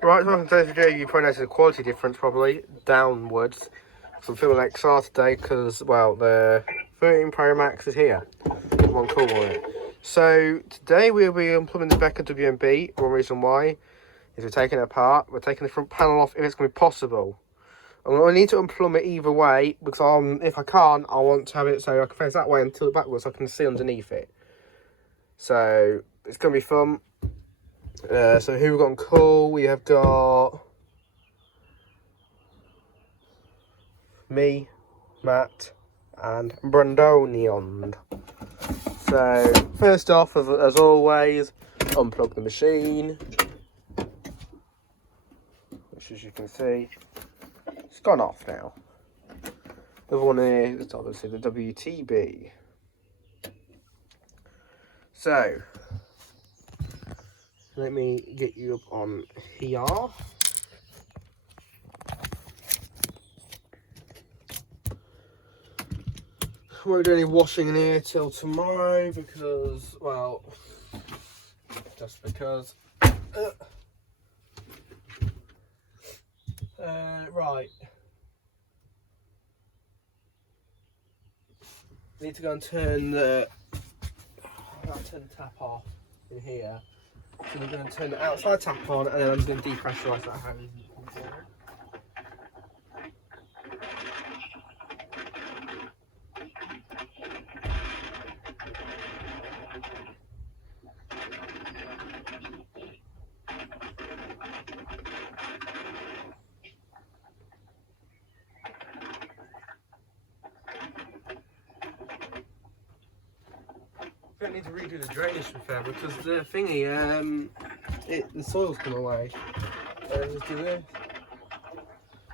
Right, so in today's video you probably noticed a quality difference probably downwards. So I'm filming XR today because, well, the 13 Pro Max is here. One cool on it. So today we'll be implementing the Beko WMB. One reason why is we're taking it apart. We're taking the front panel off if it's going to be possible. I'm going to need to unplumb it either way because if I can't, I want to have it so I can face that way and tilt it backwards so I can see underneath it. So it's going to be fun. So who we've got on call? We have got me, Matt, and Brandonion. So first off, as always, unplug the machine, which, as you can see, it's gone off now. The other one is obviously the WTB. So let me get you up on here. Won't do any washing in here till tomorrow because, well, just because. Right. Need to go and turn the tap off in here. So we're going to turn the outside tap on, and then I'm just going to depressurise that hose. I don't need to redo the drainage to be fair because the thingy, the soil's come away. Just do this.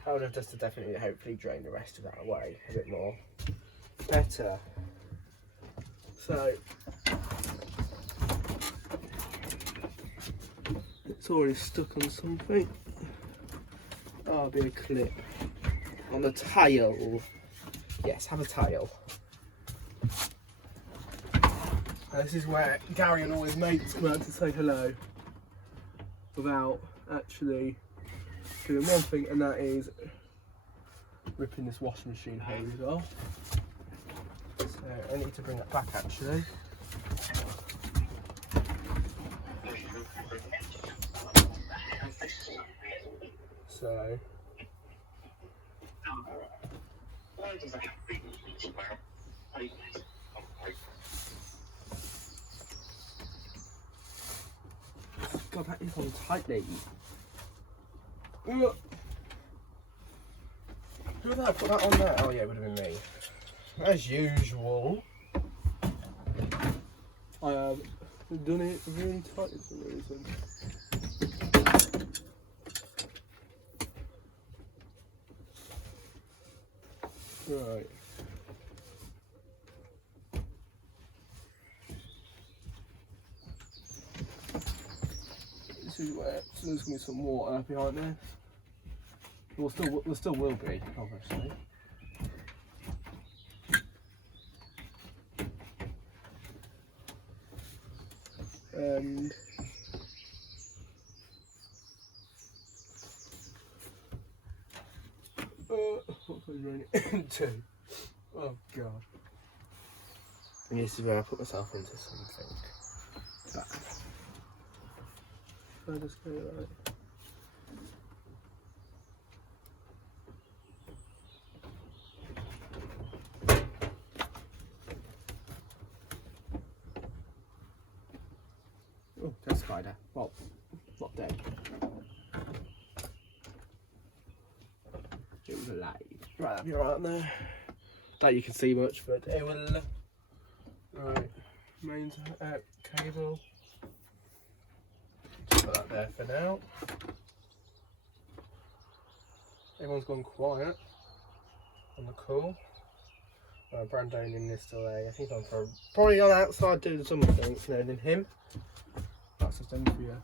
I would have just to definitely hopefully drain the rest of that away a bit more better. So it's already stuck on something. Oh, it'll be a clip on the tail. Yes, have a tail. This is where Gary and all his mates come out to say hello without actually doing one thing, and that is ripping this washing machine hose off. So I need to bring that back actually. So God, that is on tightly. Who would I put that on there? Oh yeah, it would have been me. As usual, I have done it really tight for some reason. Right. This is where, so there's going to be some water behind there. There still will be, obviously. And what was I running into? Oh God. And this is where I put myself into something bad. I'll just go right. Oh, dead spider. Well, not dead. It was alive. Right, that'll be right there. Don't you can see much, but it will. Right, mains cable. Just put that there for now. Everyone's gone quiet on the call. Brandon is still there. I think I'm probably on outside doing something, than him. That's just done for you.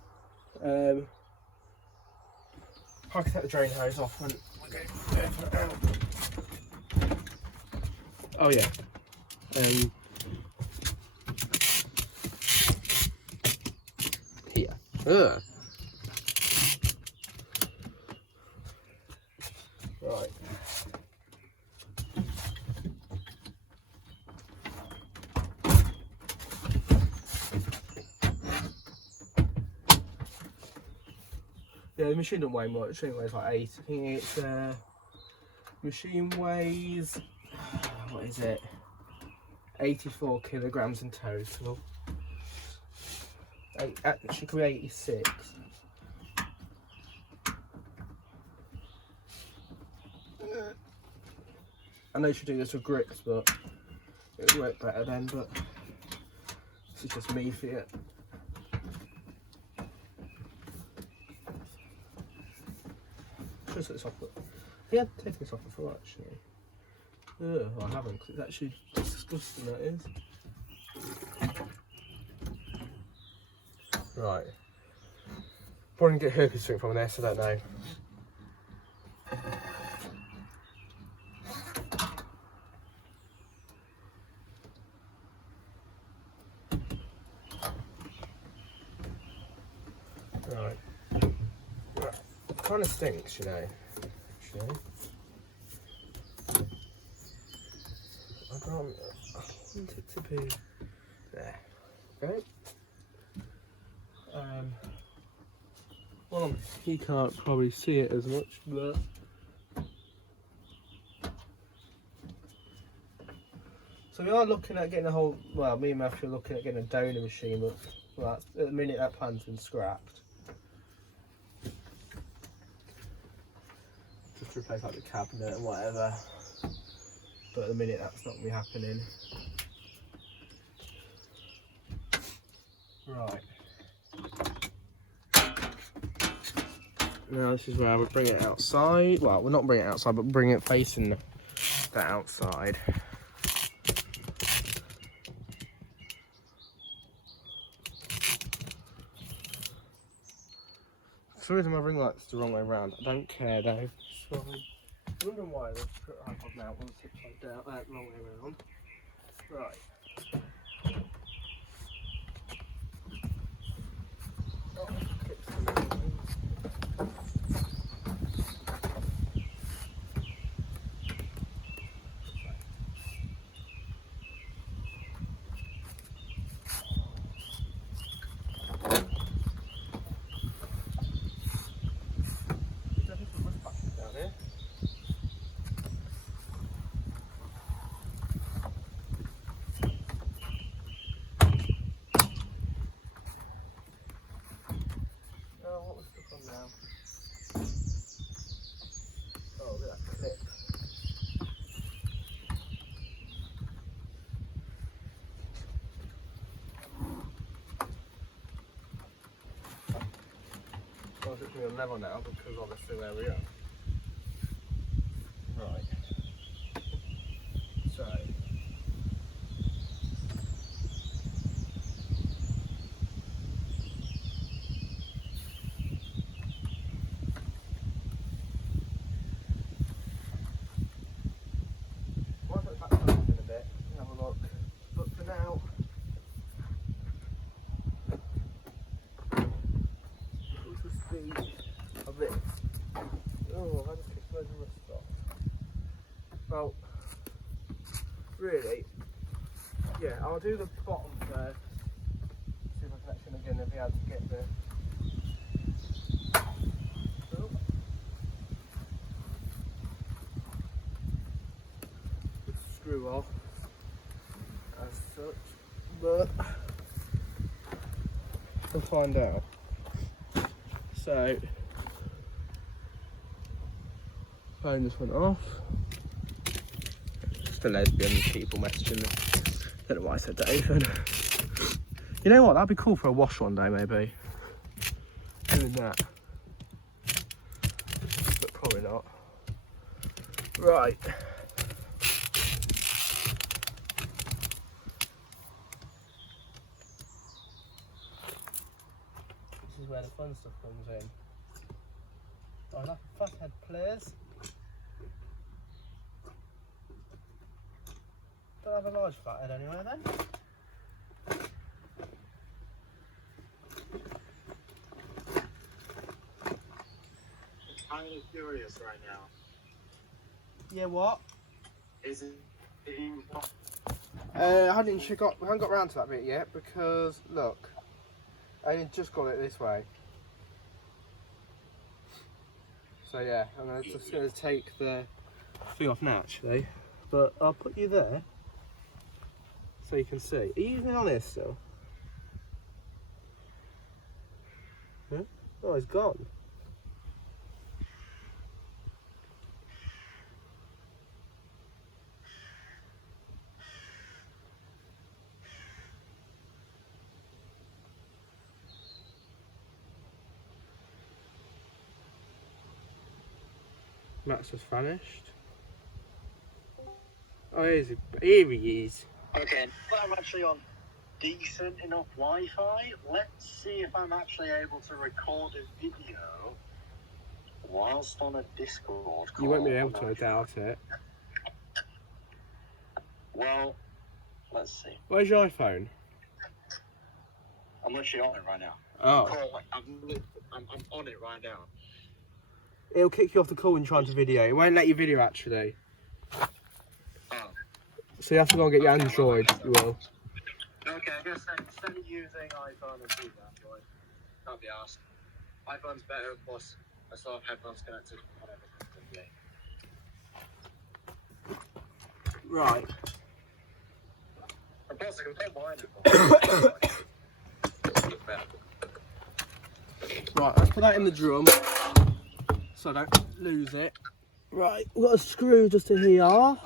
I can take the drain hose off when we go out. Oh yeah. Here. Yeah, the machine don't weigh much. It weighs like 8. I think it's machine weighs, what is it? 84 kilograms in total. Actually, could be 86. I know you should do this with grits, but it would work better then. But this is just me for it. Should set this off. Yeah, take this off before actually. Well, I haven't, because it's actually disgusting, that is. Right. Probably get herpes string from this, I don't know. Right. It kind of stinks, you know. Actually. I want it to be there. Okay. Well, you can't probably see it as much, but so we are looking at getting a whole. Well, me and Matthew are looking at getting a donor machine, but well, at the minute that plan's been scrapped. Just to replace like the cabinet and whatever. But at the minute that's not going to be happening. Right. Now this is where I would bring it outside. Well, we're not bring it outside, but bring it facing the outside. For some reason my ring light's the wrong way around. I don't care though. So I'm wondering why let's put it up now. One's upside down, wrong way around. Right. What was stuck on now? Oh, look at that clip. Well, it's going to be level now because obviously where we are. Right. So. Of this. Oh, I just kicked loads of rust off. Well, really, yeah, I'll do the bottom first. See if I can actually again if we had to get the screw off as such, but we'll find out. So, phone this one off. Just the lesbian people messaging me. Don't know why I said that even. You know what? That'd be cool for a wash one day, maybe. Doing that. But probably not. Right. This is where the fun stuff comes in. Oh, that fathead players. Don't have a large fathead anywhere then. It's kind of curious right now. Yeah, what? Is it being... I haven't got round to that bit yet because look, I just got it this way. So yeah, I'm just going to take the thing off now actually, but I'll put you there so you can see. Are you using it on this still? Huh? Oh, it's gone. Matt's just vanished. Oh, here he is. Okay, I'm actually on decent enough Wi-Fi. Let's see if I'm actually able to record a video whilst on a Discord call. You won't be able to, I doubt it. Well, let's see. Where's your iPhone? I'm literally on it right now. Oh. I'm on it right now. It'll kick you off the call when you're trying to video. It won't let you video actually. Oh. So you have to go and get your Android, you will. Okay, I guess instead of using iPhone and choose Android, can't be asked. iPhone's better, plus I still have headphones connected. Whatever. Right. And plus I can put mine Right, let's put that in the drum so I don't lose it. Right, we've got a screw just to here.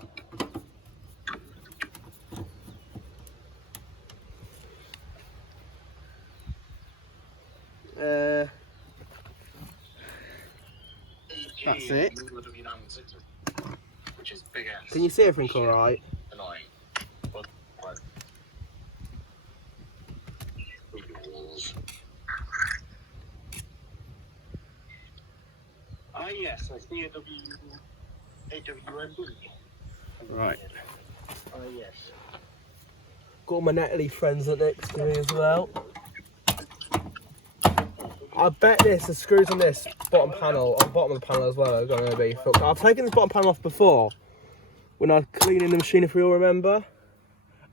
That's it. Which is big ass. Can you see everything alright? Annoying. But ah yes, I see a WMB. Right. Ah yes. Got my Natalie friends at next to me as well. I bet the screws on this bottom panel, on the bottom of the panel as well, are going to be fucked. I've taken this bottom panel off before when I was cleaning the machine, if we all remember.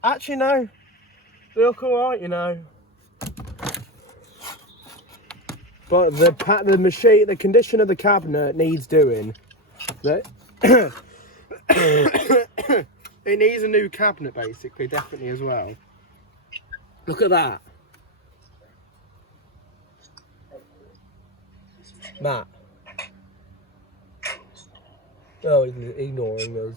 Actually, no. They look alright, you know. But the machine, the condition of the cabinet needs doing. It needs a new cabinet, basically, definitely as well. Look at that. Matt. Oh, he's ignoring us.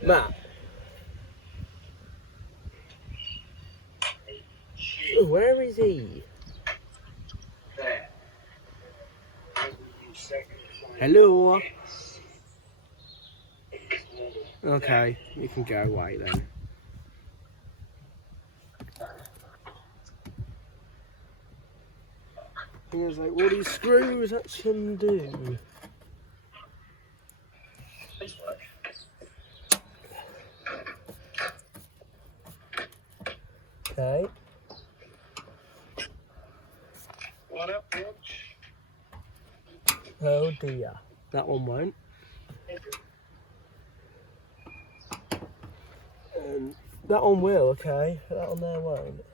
Matt. Oh, where is he? Hello. Okay, you can go away then. He was like, what these screws actually do? Okay. What up, bitch? Oh dear. That one won't. That one will, okay. That one there won't.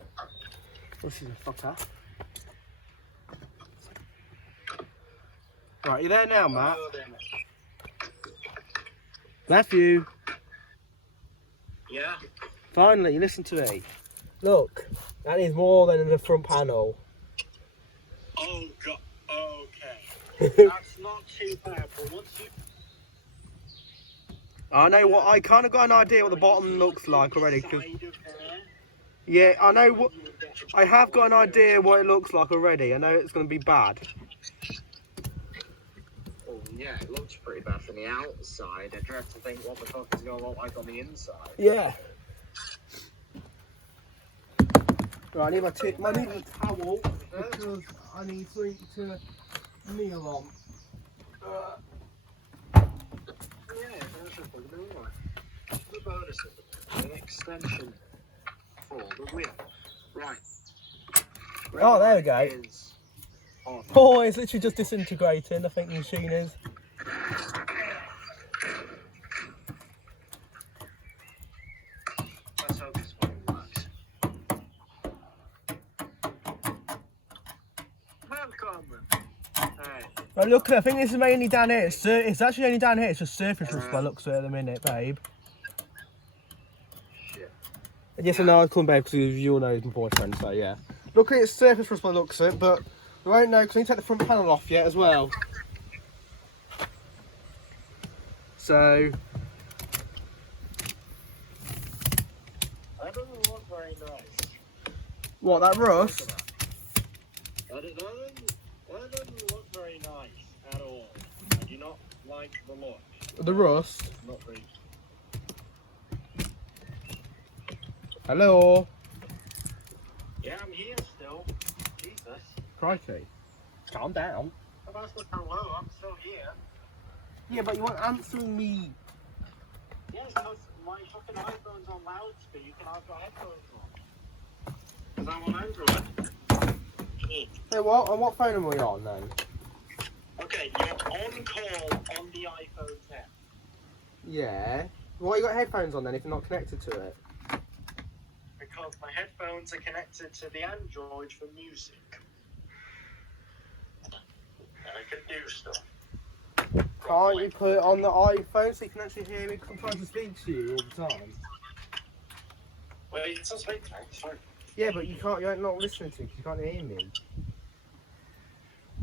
This is a fucker. Right, you there now, Matt? Matthew. Yeah. Finally, you listen to me. Look, that is more than in the front panel. Oh god. Okay. That's not too bad, but once you. I know what, I kind of got an idea what the bottom looks like already. Cause, Side of hair, yeah, I know what, you would get I have got an idea what it looks like already. I know it's going to be bad. Oh yeah, it looks pretty bad from the outside. I dread to think what the fuck it's going to look like on the inside. Yeah. Right, I need my need a towel because I need something to kneel on. Yeah, that's a good one. The bonus of an extension for the wheel. Right. Oh, there we go. Is on. Oh, it's literally just disintegrating, I think the machine is. Let's hope this one works. Right, look, I think this is mainly down here. It's actually only down here. It's just surface rust by the looks of it at the minute, babe. Shit. Yes, I know I call him babe because you all know he's my boyfriend, so yeah. Look at it, it's surface rust by the looks of it, but we won't know because I need to take the front panel off yet as well. So... That doesn't look very nice. What, that rust? That doesn't look very nice at all. I do not like the look. The rust? Not very. Hello? Yeah, I'm here still. Jesus. Crikey. Calm down. I've asked for hello, I'm still here. Yeah, but you weren't answering me. Yes, because my fucking iPhone's on loudspeak and I've got headphones on. Because I'm on Android. Hey, what? On what phone am we on then? Okay, you're on call on the iPhone 10. Yeah. Why you got headphones on then if you're not connected to it? Because my headphones are connected to the Android for music. And I can do stuff. Can't you put it on the iPhone so you can actually hear me? Because I'm trying to speak to you all the time. Well, it's a speak, it's fine. Yeah, but you can't. You're not listening to me because you can't hear me.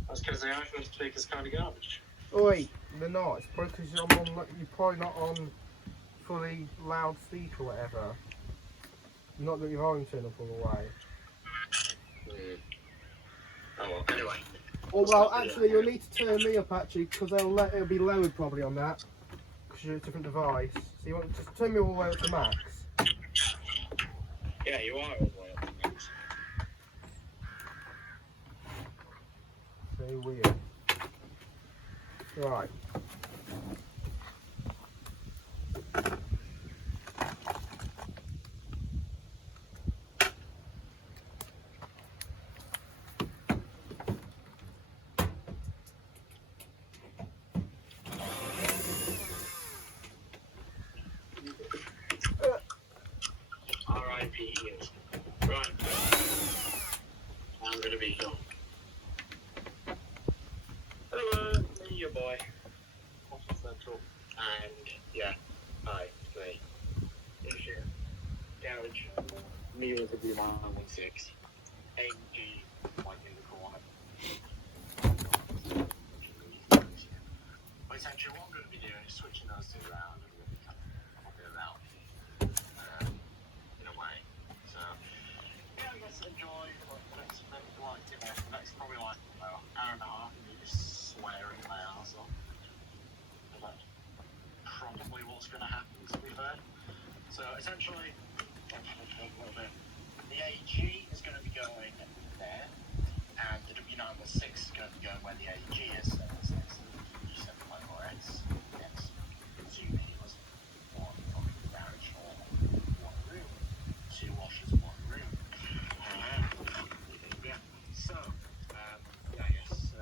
That's because the iPhone speaker's kind of garbage. Oi, they're not. It's probably because you're probably not on fully loud speak or whatever. Not that your volume turned up all the way. Oh well, anyway. Oh well, actually, you'll need to turn me up actually because it'll be lowered probably on that because you're a different device. So you want to just turn me all the way up to max. Yeah, you are all the way up to max. Very weird. Right. R.I.P. is. Right. I'm gonna be gone. Hello, me, your boy. Office Central. And, yeah, hi, it's me. Here's your garage. Me with the WMB91442LW. AMG, like in the corner. But essentially, what I'm going to be doing is switching those two around and really kind of a bit about in a way. So, yeah, I guess enjoy the next probably like hour and a half of me just swearing my ass off. That's probably what's going to happen, to be fair. So, essentially, a little bit. The AG is going to be going there, and the W916 is going to be going where the AG is. So it's next to the G7.4X. Yes. Assuming it was one fucking garage or one room. Two washers, one room. Yeah. So, yeah, I guess,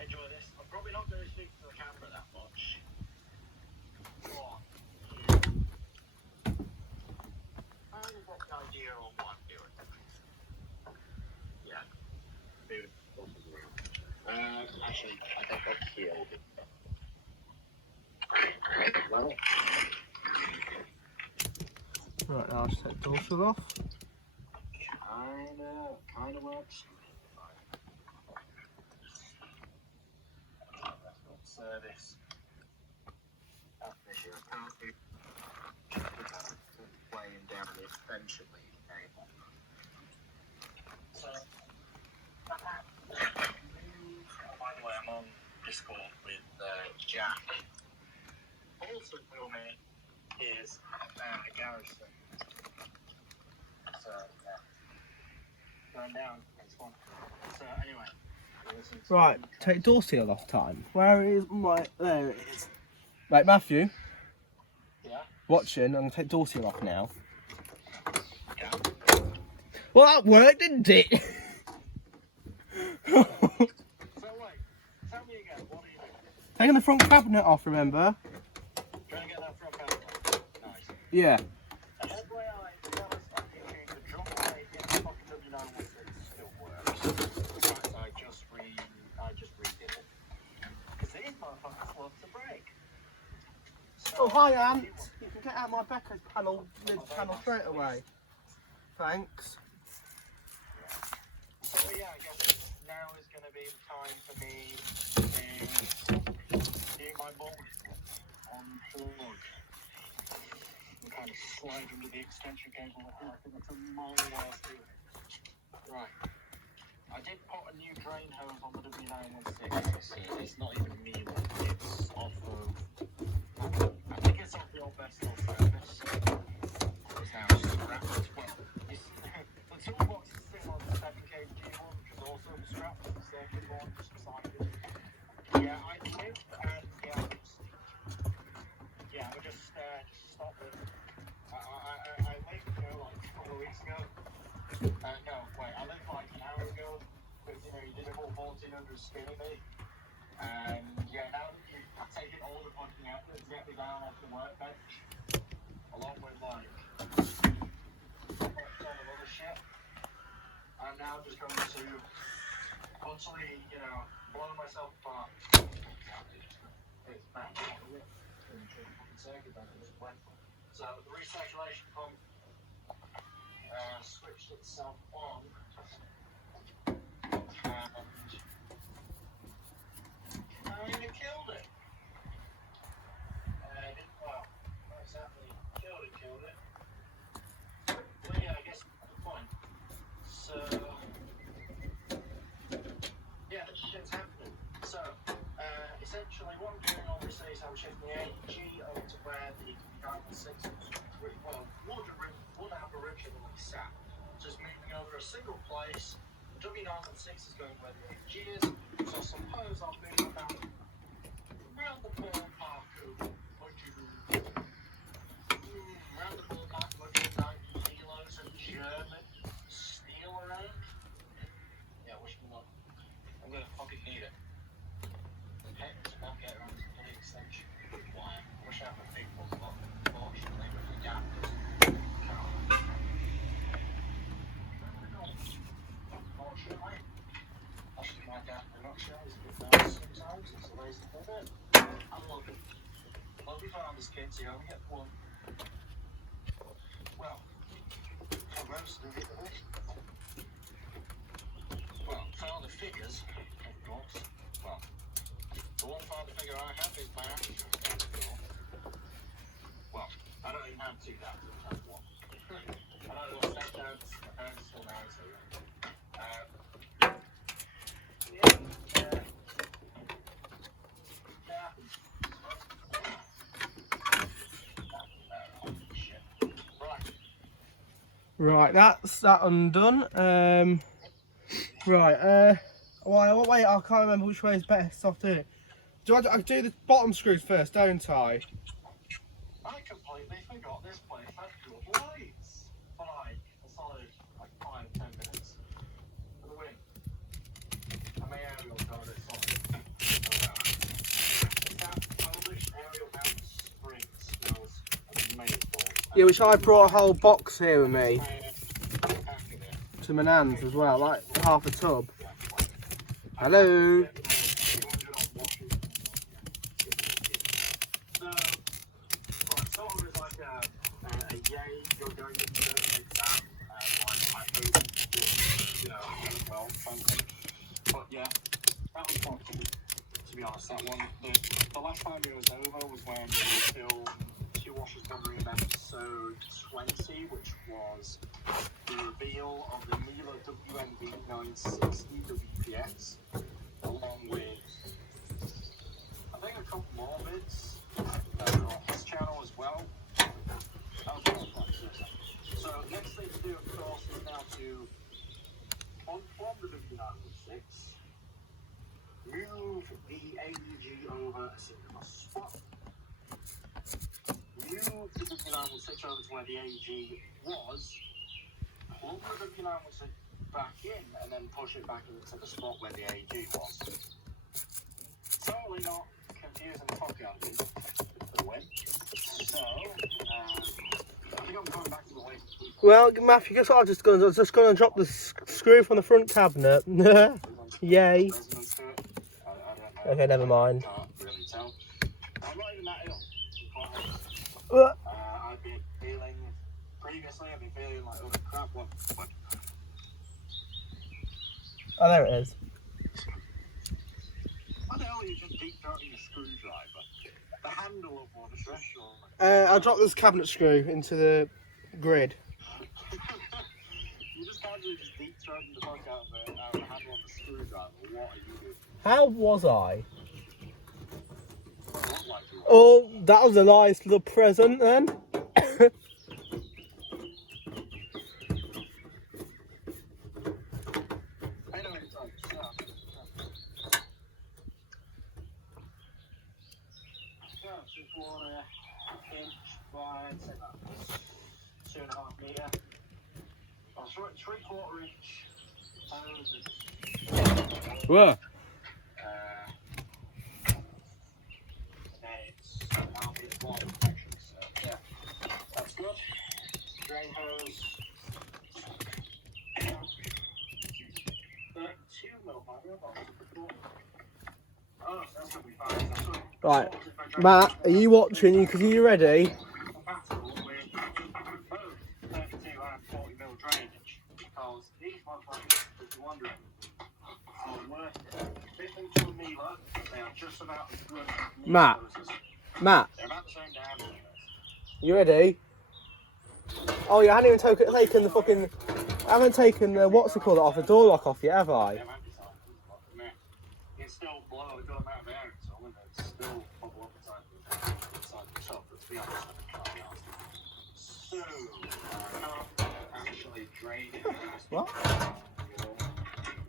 enjoy this. I'm probably not going to speak to the camera that much. I only got the idea on what I'm doing. Yeah. Maybe bosses around. Actually, I think up here will be level. Right, now I'll just take the door shut off. Kinda works. Service. This year, I can't do playing down the extension lead cable. So, by the way, I'm on Discord with Jack. Also filming is a garage thing. So, yeah. Going down, next one. So, anyway. Right, take door seal off time. Where is my... There it is. Right, Matthew. Yeah? Watching, I'm going to take door seal off now. Yeah. Well, that worked, didn't it? So, wait. Tell me again, what are you doing? Taking the front cabinet off, remember? Trying to get that front panel. Nice. Yeah. FYI, to be honest, I think the drum plate in the fucking W916 still works. In fact, I just hi, Ant. You can get out my Beko panel, lid panel straight away. Thanks. So yeah, I guess now is going to be the time for me to do my board on plug. And kind of slide under the extension cable. I think it's a mile while through. Right. I did put a new drain hose on the W914. So it's not even new. It's off of. I think it's off the old best of service. It's now scrapped. Well, it's, the toolbox is still on the 7kg one, which is also scrapped. The circuit one just beside it. Yeah, I live and I just stopped it. I lived, like a couple of weeks ago. No, wait, I lived like an hour ago. Because, you did a whole 1400 spinning me. And now that you've taken all the fucking effort to get me down off the workbench, along with like a ton of other shit, I'm now just going to constantly, blow myself apart. It's bad. So the recirculation pump switched itself on. And it killed it. Well, not exactly killed it. Well, yeah, I guess that's the point. So, yeah, shit's happening. So, essentially what I'm doing obviously is I'm shifting the AG over to where the 916 would have originally sat. Just moving over a single place. The W916 is going where the AG is. So I suppose I'll move about around the ballpark of around the ballpark of 90 kilos of German steel around. Yeah, wish me luck. I'm gonna fucking need it. Heck, not get around to the extension. Why? I wish I had a big one, but unfortunately, with the gap, unfortunately, that's just my dad in a nutshell. He's a bit nervous sometimes. It's a lazy bit. I love it. Love you found this kid, so you only get one. Well, for most of it, well, father figures, of course. Well, the one father figure I have is my actual father. Well, I don't even have two dads, I have one. I don't know what stepdads, my parents still married, so Right, that's that undone. Right, well, wait, I can't remember which way is best off doing it. I do the bottom screws first, don't I? I completely forgot this place had good lights for like a solid 5-10 minutes. For the win. I may aerial card it solid. That Polish aerial mount spring smells amazing. Yeah, which I brought a whole box here with me. To my nan's as well, like half a tub. Hello. But yeah, that was quite cool, to be honest. That one, the last time it was over was when we filmed 2 Washers Wondering episode 20, which was the reveal of the Miele WMB91442LW WPX, along with, I think, a couple more vids on his channel as well. That was all fun, seriously. So, next thing to do, of course, is now to unplug the W916, move the AEG over a single spot, move the W916 over to where the AEG was, plug the W916 back in, and then push it back into the spot where the AEG was. Totally not confusing the fuck out of you for the win. So, I think I'm going back to the way. Well, Matthew, guess what I was just gonna drop the screw from the front cabinet. Yay. Okay, never mind. Can't really tell. I'm not even that ill. I've been feeling, previously I've been feeling like, oh crap, what? Oh, there it is. What the hell are you just deep throating a screwdriver? The handle of one, surely. I dropped this cabinet screw into the grid. You just casually just deep throating the fuck out of the handle of the screwdriver. What are you doing? How was I? What like you? Oh, that was a nice little present then. Anyway, so, yeah, 2.25 inch by, say that, 2.5 metre. Oh, 3/4 inch. Whoa. Now it's water protection, so yeah, that's good. Drain hose. 2 mil fibre. Oh, that's gonna be fine. Right, Matt, are you watching? Because are you ready? Compatible with both 32 and 40 mil drainage, because these motherfuckers, if you're wondering, are worth it. Fit them to a Miele, they are just about as good as Matt. hoses. Matt, They're about the same diameter. you ready? Oh, you haven't even taken the fucking... I haven't taken the, what's it called, off the door lock off yet, have I? They're anti-cycles, but meh. It's still blow a good amount of air into them, and it's still bubble up inside the shop, but to be honest, I can't be asked. So, I can't actually drain it. What?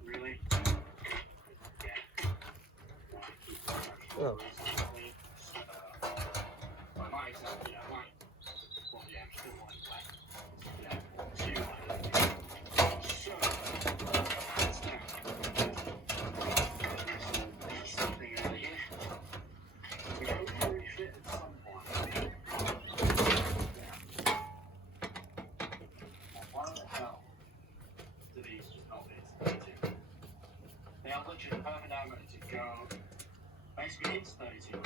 Really? Yeah. Oh. They are literally perfect diameter to go. Basically, it's 32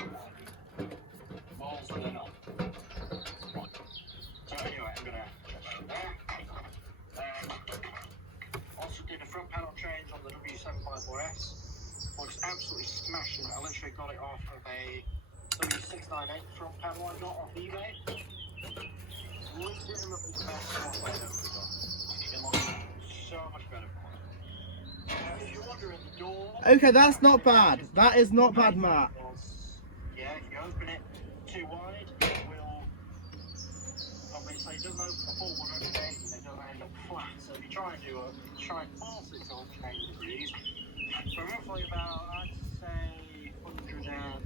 balls, but they're not. So anyway, I'm gonna check that there. Also did a front panel change on the W754S, which is absolutely smashing. I literally got it off of a W698 front panel I got off eBay. Legitimately the best software I've ever done. It looks so much better for it. If you're wondering, the door... Okay, that's not bad. That is not bad, Matt. Yeah, if you open it too wide, it will... Obviously, it doesn't open the full 180, and it doesn't end up flat. So if you try and force it to 180 degrees, for roughly about, I'd say, 177,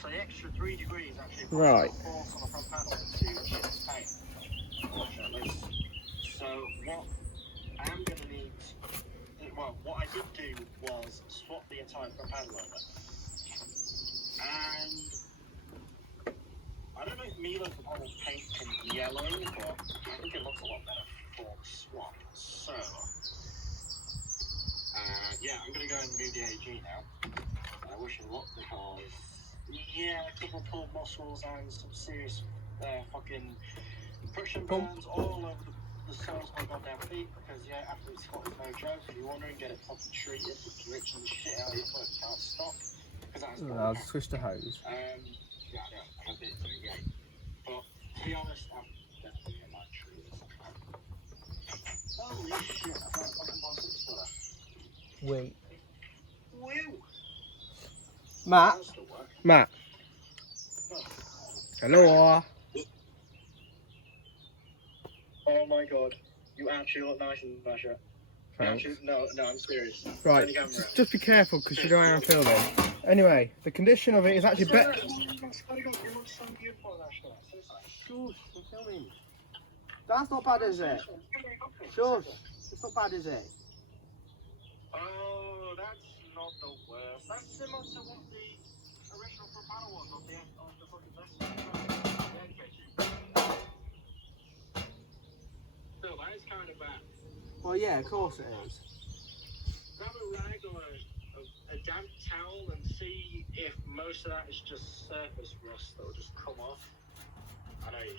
so the extra 3 degrees actually Right. force on the front panel to chip the paint, unfortunately. So what I am going to need, well, what I did do was swap the entire front panel over. And I don't know if Miele can hold paint in yellow, but I think it looks a lot better for the swap. So, yeah, I'm going to go and move the AG now. I wish him luck because, yeah, a couple of pulled muscles and some serious fucking friction burns all over the soles of my goddamn feet. Because, yeah, after this spot is no joke. If you're wondering, get it fucking treated. It's itching the shit out of your foot. Can't stop. I'll switch to hose. Yeah, I know. I'm a bit gay. But to be honest, I'm definitely in my trees. Holy shit, I found a fucking 1/6 footer. Wait. Woo! Matt. That'll still work. Matt. Oh. Hello. Oh my god. You actually look nice in that shirt. Thanks. No, I'm serious. Right, Turn your camera just be careful because you know how I'm filming. Anyway, the condition of it is actually better. You look so beautiful in that shirt. Shush, I'm filming. That's not bad, is it? Shush, it's not bad, is it? Oh, that's not the worst. That's similar to what the original front panel was on the fucking vessel. Still, that is kind of bad. Well, yeah, of course it is. Grab a rag or a a damp towel and see if most of that is just surface rust that will just come off. I know you.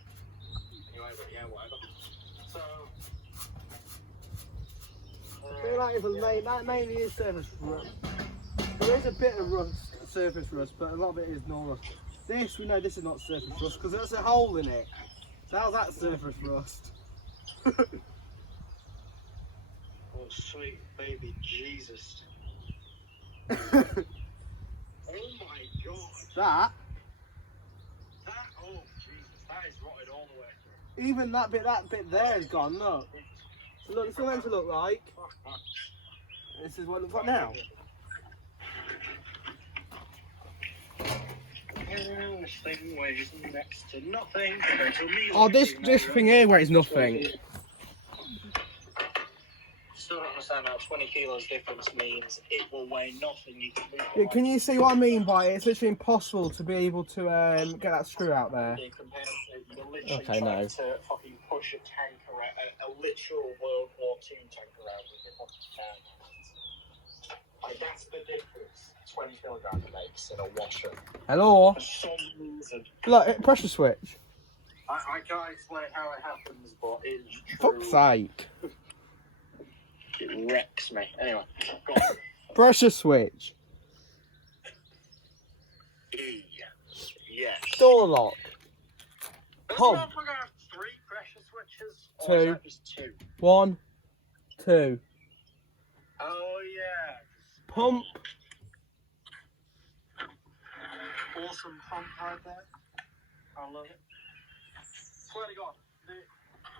Anyway, but yeah, whatever. So. I feel like that mainly is surface rust. There is a bit of rust, surface rust, but a lot of it is normal rust. This, we know this is not surface rust because there's a hole in it. So how's that surface rust? Oh, sweet baby Jesus. Oh my God. Oh Jesus, that is rotted all the way through. Even that bit there is gone, look. So look, this is what it's meant to look like. This is what it looks like now. This thing weighs next to nothing. Oh, this thing here weighs nothing. Still don't understand how 20 kilos difference means it will weigh nothing. You can move it. Yeah, can you see what I mean by it? It's literally impossible to be able to get that screw out there. You're literally Okay, trying no. to fucking push a tank around, a literal World War II tank around with your fucking hand. Like, that's the difference 20 kilograms makes in a washer. Hello? For some reason. Look, pressure switch. I can't explain how it happens, but it's true. Fuck's sake. It wrecks me. Anyway, go on. Pressure switch. Yes. Door lock. Does Pump. that motherfucker have 3 pressure switches? Or Two. is that just 2? 1, 2. Oh, yeah. Pump. Awesome pump right there. I love it. Swear to God,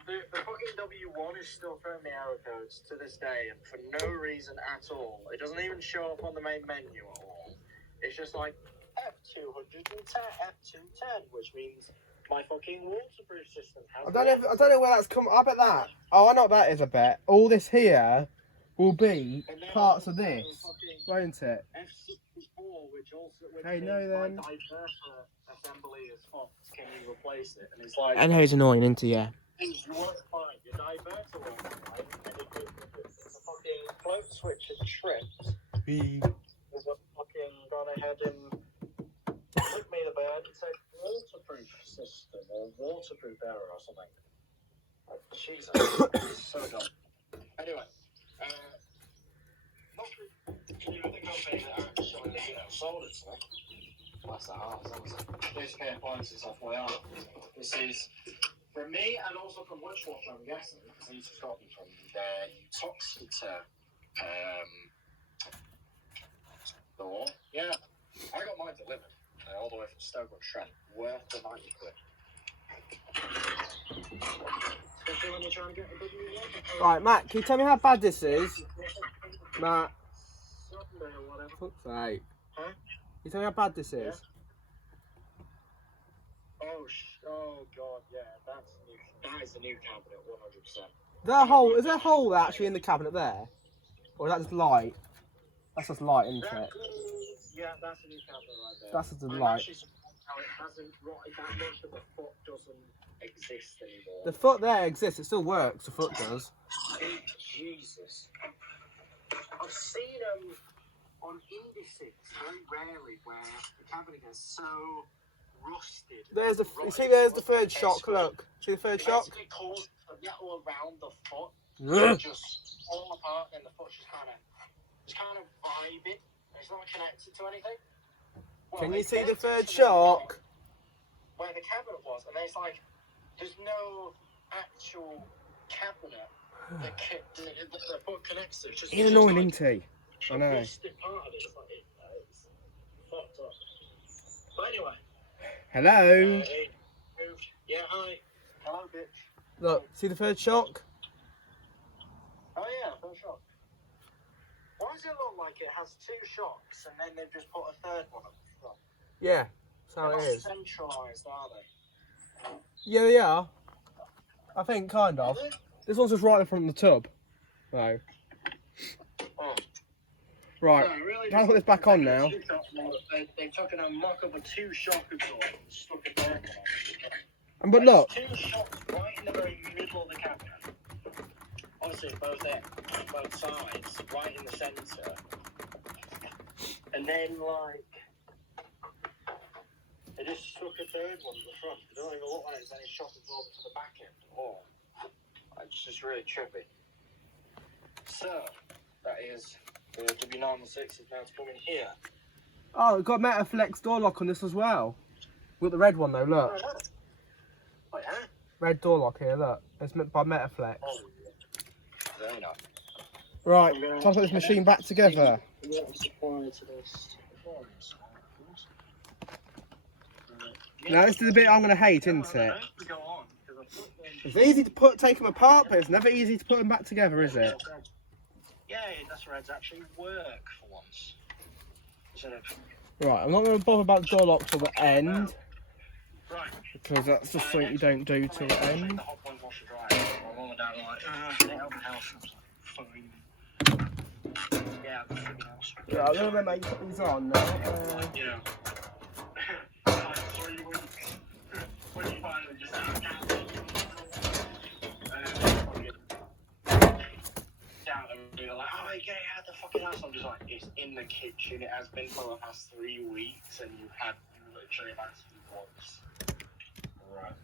the fucking W1 is still throwing me error codes to this day, and for no reason at all. It doesn't even show up on the main menu at all. It's just like F210, F210, which means my fucking waterproof system has. I don't know where that's come. I bet that. Oh, I know what that is. I bet all this here will be parts of this, won't it? F64, which Hey, means no, then. my diverter assembly is fucked. Can you replace it? And it's like. I know it's annoying, isn't it? Yeah. You work fine. Your diverter works fine, and it's a fucking float switch had tripped. There's a fucking gone ahead and took me the bird and said waterproof system or waterproof error or something. Like, Jesus, so dumb. Anyway, not the company that actually sold it to me. That's the heart. This appliances off my arm. This is. From me, and also from Witchwatcher, I'm guessing, because he's got them from their Utoxeter store. Yeah, I got mine delivered, all the way from Stoke-on-Trent, worth the 90 quid. Especially when you're trying to get a good new one. Right, Matt, can you tell me how bad this is? Matt. Sunday or whatever. Fuck's sake. Huh? Can you tell me how bad this is? Yeah. Oh God, yeah, that is the new cabinet, 100%. Is there a hole actually in the cabinet there? Or is that just light? That's just light, isn't it? Yeah, that's a new cabinet right there. That's just a I'm light. actually surprised how it hasn't rotted that much that the foot doesn't exist anymore. The foot there exists, it still works, the foot does. Jesus. I've seen them on indices very rarely where the cabinet is so rusted. There's the third shock, look. See the third shock? Basically caused the metal around the foot Ugh. just fall apart and the foot's just kind of vibing. It's not connected to anything. Well, Can you it's see the connected third to shock? Where the cabinet was, and there's no actual cabinet that the foot connects to. It's just, He's annoying, isn't he? I know. Rusted part of it. It's fucked up. But anyway. Hello? Hey, moved. Yeah, hi. Hello, bitch. Look, see the third shock? Oh yeah, third shock. Why does it look like it has 2 shocks and then they've just put a third one up front? Yeah, that's how They're it not is. centralised, are they? Yeah, they are. I think, kind of. Is it? This one's just right in front of the tub. No. Oh. Right, No, really can I put this back on now? They've taken a mock of a 2 shock absorber and stuck a third one on. But look, 2 shocks right in the very middle of the cabinet. Obviously, both sides, right in the centre. And then, like, they just stuck a third one at the front. It don't even look like there's any shock absorber for the back end. Oh, it's just really trippy. So, that is the W914 is now to come in here. Oh, we've got Metaflex door lock on this as well. We've got the red one though, look. Oh, yeah? Red door lock here, look. It's meant by Metaflex. Oh, very nice. Right, time to put this machine back together. Now this is the bit I'm going to hate, isn't it? It's easy to take them apart, but it's never easy to put them back together, is it? Yeah, that's right. It's actually work for once. Instead of... Right, I'm not going to bother about the door lock till the end. Right. Because that's just something you don't do till the end. The hot point washer dryer. My mum and dad were like, get out of the house. I was like, fine. Yeah, out of the freaking house. Yeah, I'm going to remember you put these on now. Yeah. Like 3 weeks. When you finally just out of house. Down and they're like, oh, get it out of the fucking house. I'm just like, it's in the kitchen. It has been for the past 3 weeks, and you literally have to once. Right.